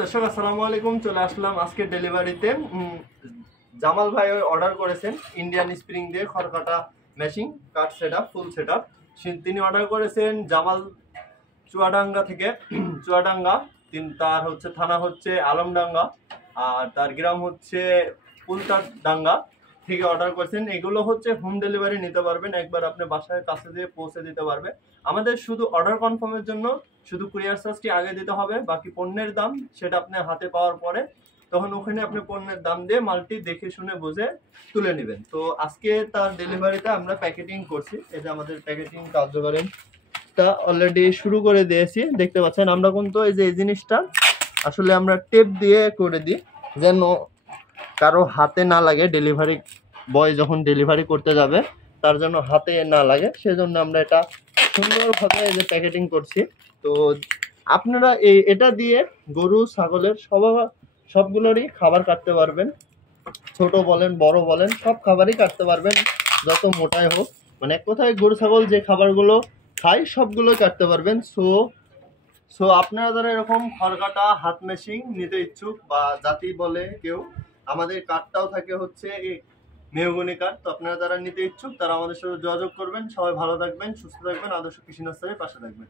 দর্শক আসসালামু আলাইকুম, চলে আসলাম আজকে ডেলিভারিতে। জামাল ভাই অর্ডার করেছেন ইন্ডিয়ান স্প্রিং দিয়ে খড়কাটা machine cut setup full setup. তিনি অর্ডার করেছেন জামাল চুয়াডাঙ্গা থেকে। চুয়াডাঙ্গা তার হচ্ছে থানা হচ্ছে আলমডাঙ্গা, আর তার গ্রাম হচ্ছে উল্টাডাঙ্গা থেকে অর্ডার করেছেন। এগুলো হচ্ছে হোম ডেলিভারি নিতে পারবেন, একবার আপনি বাসায় কাছে দিয়ে পৌঁছে দিতে পারবে। আমাদের শুধু অর্ডার কনফার্মের জন্য শুধু কুরিয়ার চার্জটি আগে দিতে হবে, বাকি পণ্যের দাম সেটা আপনি হাতে পাওয়ার পরে তখন ওখানে আপনি পণ্যের দাম দিয়ে মালটি দেখে শুনে বুঝে তুলে নেবেন। তো আজকে তার ডেলিভারিটা আমরা প্যাকেটিং করছি। এই যে আমাদের প্যাকেটিং কার্যকরীটা অলরেডি শুরু করে দিয়েছি, দেখতে পাচ্ছেন। আমরা কিন্তু এই যে এই জিনিসটা আসলে আমরা টেপ দিয়ে করে দিই যেন কারো হাতে না লাগে, ডেলিভারি বয় যখন ডেলিভারি করতে যাবে তার জন্য হাতে না লাগে, সেজন্য আমরা এটা সুন্দরভাবে এই যে প্যাকেটিং করছি। তো আপনারা এটা দিয়ে গরু ছাগলের সবগুলোরই খাবার কাটতে পারবেন, ছোট বলেন বড় বলেন সব খাবারই কাটতে পারবেন, যত মোটাই হোক। মানে এক কথায় গরু ছাগল যে খাবারগুলো খায় সবগুলো কাটতে পারবেন। সো আপনারা যারা এরকম খড়কাটা হাত মেশিন নিতে ইচ্ছুক বা জাতি বলে কেউ, আমাদের কাঠটাও থাকে হচ্ছে এই মেহগনি কাঠ। তো আপনারা যারা নিতে ইচ্ছুক তারা আমাদের সাথে যোগাযোগ করবেন। সবাই ভালো থাকবেন, সুস্থ থাকবেন, আদর্শ কৃষি নার্সারির পাশে থাকবেন।